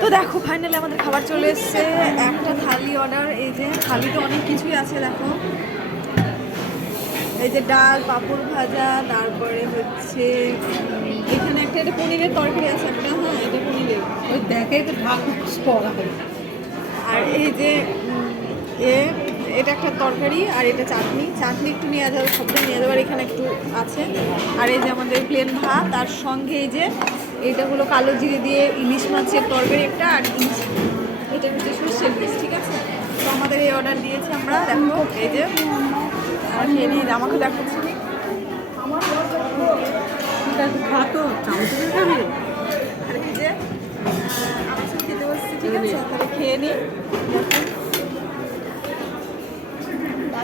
তো দেখো ফাইনালি আমাদের খাবার চলে এসছে। একটা থালি অর্ডার এই যে থালিতে অনেক কিছুই আছে দেখো। এই যে ডাল পাপড় ভাজা তারপরে হচ্ছে এখানে একটা এটা পনিরের তরকারি আছে একটা হ্যাঁ এটা পনিরের। ওই দেখে তো ঢাক করা হয় আর এই যে এ এটা একটা তরকারি আর এটা চাটনি। চাটনি একটু নিয়ে যাবে সবটা নিয়ে যাবে আর এখানে একটু আছে। আর এই যে আমাদের প্লেন ভাত, আর সঙ্গে এই যে এটা হলো কালো জিরে দিয়ে ইলিশ মাছের তরকারি একটা আর ইলিশ এটা হচ্ছে সর্ষের বীজ ঠিক আছে? তো আমাদের এই অর্ডার দিয়েছি আমরা, দেখো, এই যে। আর খেয়ে নিয়ে আমাকে দেখাচ্ছি। আর যে খেতে বসছি, ঠিক আছে? খেয়ে নিই দাদা ভালো চামচে খাবি হ্যাঁ ভালো তুই দাও না বাকিটা ইউজ করছিস ভাবছি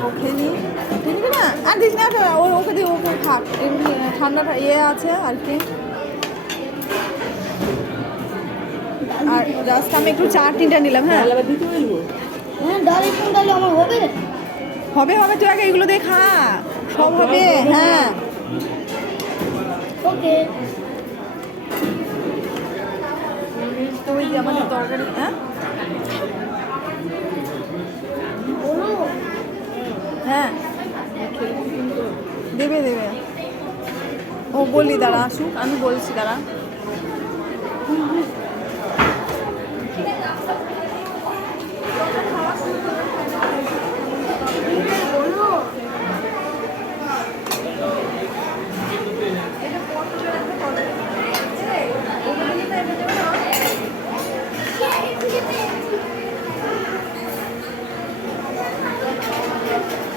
ওকে নি আর দিস না ও ওকে দিয়ে ওকে খাক এমনি ঠান্ডাটা ইয়ে আছে আর কি। আর জাস্ট আমি একটু চাটনিটা নিলাম হ্যাঁ? হ্যাঁ ডাল একটু ডালে আমার হবে? হবে হবে তুই আগে এগুলো দিয়ে খা। সব হবে হ্যাঁ। ওকে। আমাদের তরকারি হ্যাঁ? হ্যাঁ। দেবে দেবে। ও বললি দাঁড়া আসুক। আমি বলছি দাঁড়া বলো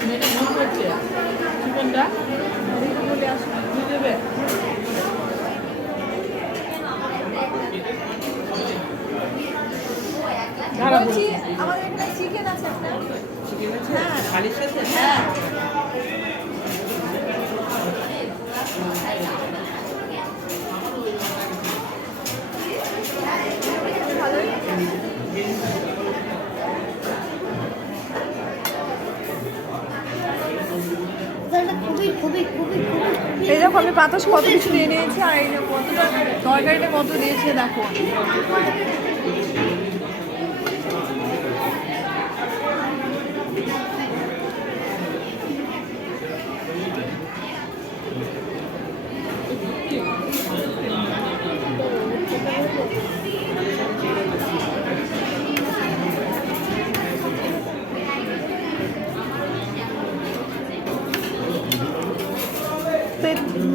মেয়েটা মন করছে দেবে আমাদের একটা চিকেন আছে একটা চিকেন আছে? হ্যাঁ। সাথে? হ্যাঁ। এই দেখো, আমি পাতাস কত কিছু নিয়ে নিয়েছি আর এই কতটা তরকারিটা কত দিয়েছে, দেখো।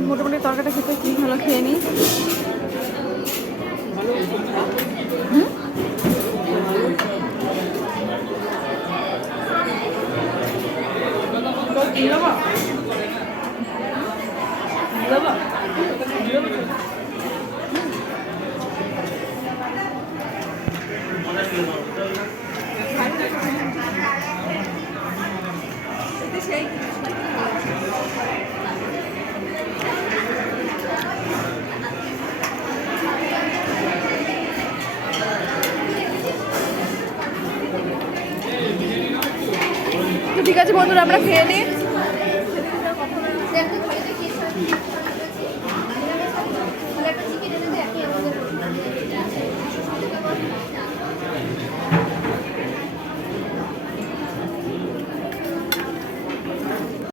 মোটামুটি তরকাটা খেতে কি ভালো খেয়ে নিই? দিয়ে দেবো দিয়ে দেবো দিয়ে দেবো এতে সেই তো ঠিক আছে বন্ধুরা আমরা খেয়ে নিই।